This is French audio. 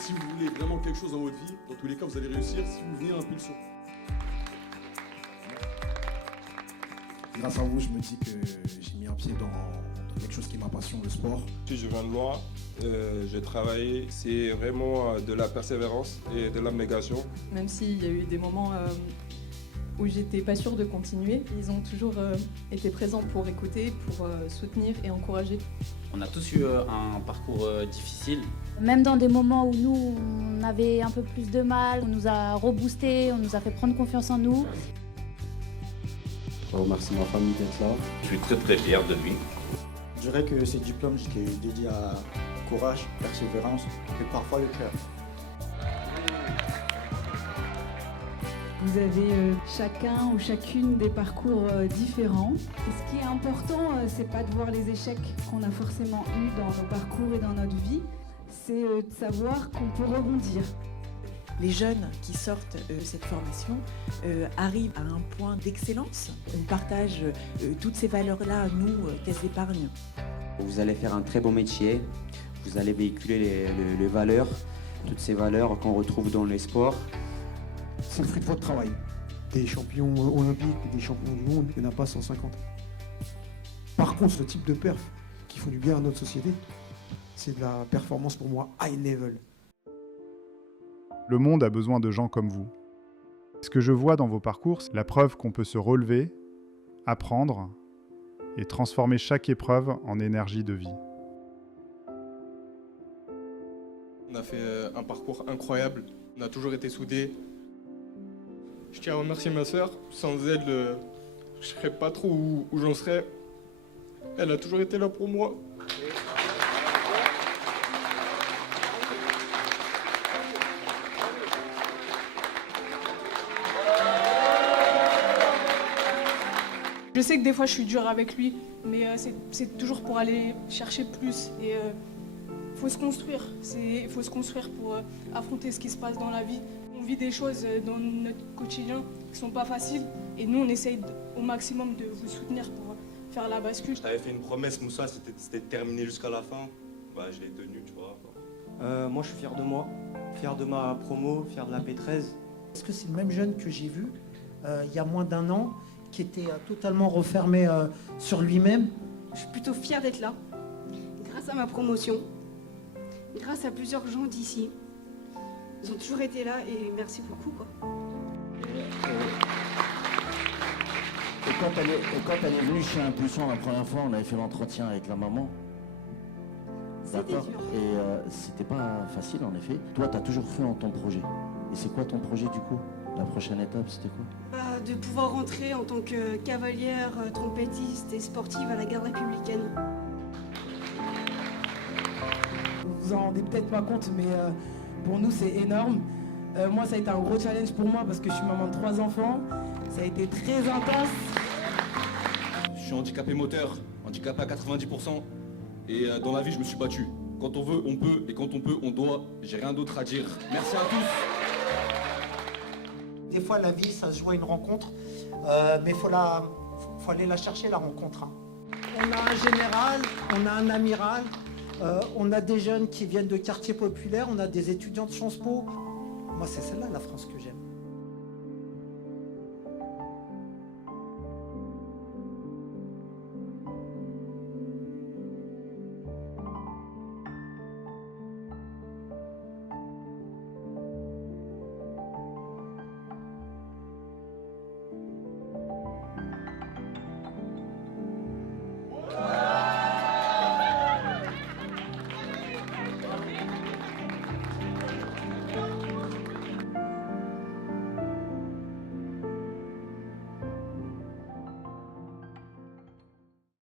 Si vous voulez vraiment quelque chose dans votre vie, dans tous les cas, vous allez réussir si vous venez à l'impulsion. Grâce à vous, je me dis que j'ai mis un pied dans quelque chose qui est ma passion, le sport. Si je viens de loin, j'ai travaillé, c'est vraiment de la persévérance et de l'abnégation. Même s'il y a eu des moments où j'étais pas sûre de continuer, ils ont toujours été présents pour écouter, pour soutenir et encourager. On a tous eu un parcours difficile. Même dans des moments où nous, on avait un peu plus de mal, on nous a reboosté, on nous a fait prendre confiance en nous. Je remercie ma famille d'être là. Je suis très très fier de lui. Je dirais que ces diplômes, je les dédie à courage, persévérance et parfois le cœur. Vous avez chacun ou chacune des parcours différents. Et ce qui est important, c'est pas de voir les échecs qu'on a forcément eus dans nos parcours et dans notre vie, c'est de savoir qu'on peut rebondir. Les jeunes qui sortent de cette formation arrivent à un point d'excellence. On partage toutes ces valeurs-là, nous, Caisse d'épargne. Vous allez faire un très beau métier, vous allez véhiculer les valeurs, toutes ces valeurs qu'on retrouve dans les sports. C'est le fruit de votre travail. Des champions olympiques, des champions du monde, il n'y en a pas 150. Par contre, ce type de perf qui font du bien à notre société, c'est de la performance pour moi high level. Le monde a besoin de gens comme vous. Ce que je vois dans vos parcours, c'est la preuve qu'on peut se relever, apprendre et transformer chaque épreuve en énergie de vie. On a fait un parcours incroyable, on a toujours été soudés. Je tiens à remercier ma sœur, sans elle, je ne serais pas trop où j'en serais. Elle a toujours été là pour moi. Je sais que des fois je suis dure avec lui, mais c'est toujours pour aller chercher plus. Et faut se construire. Il faut se construire pour affronter ce qui se passe dans la vie. On vit des choses dans notre quotidien qui sont pas faciles. Et nous, on essaye au maximum de vous soutenir pour faire la bascule. Je t'avais fait une promesse, Moussa, c'était de terminer jusqu'à la fin. Bah, je l'ai tenue, tu vois. Moi, je suis fier de moi, fier de ma promo, fier de la P13. Est-ce que c'est le même jeune que j'ai vu il y a moins d'un an, qui était totalement refermé sur lui-même? Je suis plutôt fière d'être là, grâce à ma promotion, grâce à plusieurs gens d'ici. Ils ont toujours été là et merci beaucoup, quoi. Et quand elle est venue chez Impulsion la première fois, on avait fait l'entretien avec la maman. D'accord. Et c'était pas facile en effet. Toi, tu as toujours cru en ton projet. Et c'est quoi ton projet du coup? La prochaine étape, c'était quoi? De pouvoir rentrer en tant que cavalière, trompettiste et sportive à la garde républicaine. Vous vous en rendez peut-être pas compte, mais pour nous, c'est énorme. Moi, ça a été un gros challenge pour moi parce que je suis maman de 3 enfants. Ça a été très intense. Je suis handicapé moteur, handicapé à 90%. Et dans la vie, je me suis battu. Quand on veut, on peut. Et quand on peut, on doit. J'ai rien d'autre à dire. Merci à tous. Des fois, la vie, ça se joue à une rencontre, mais faut aller la chercher, la rencontre. On a un général, on a un amiral, on a des jeunes qui viennent de quartiers populaires, on a des étudiants de Sciences Po. Moi, c'est celle-là, la France que j'aime.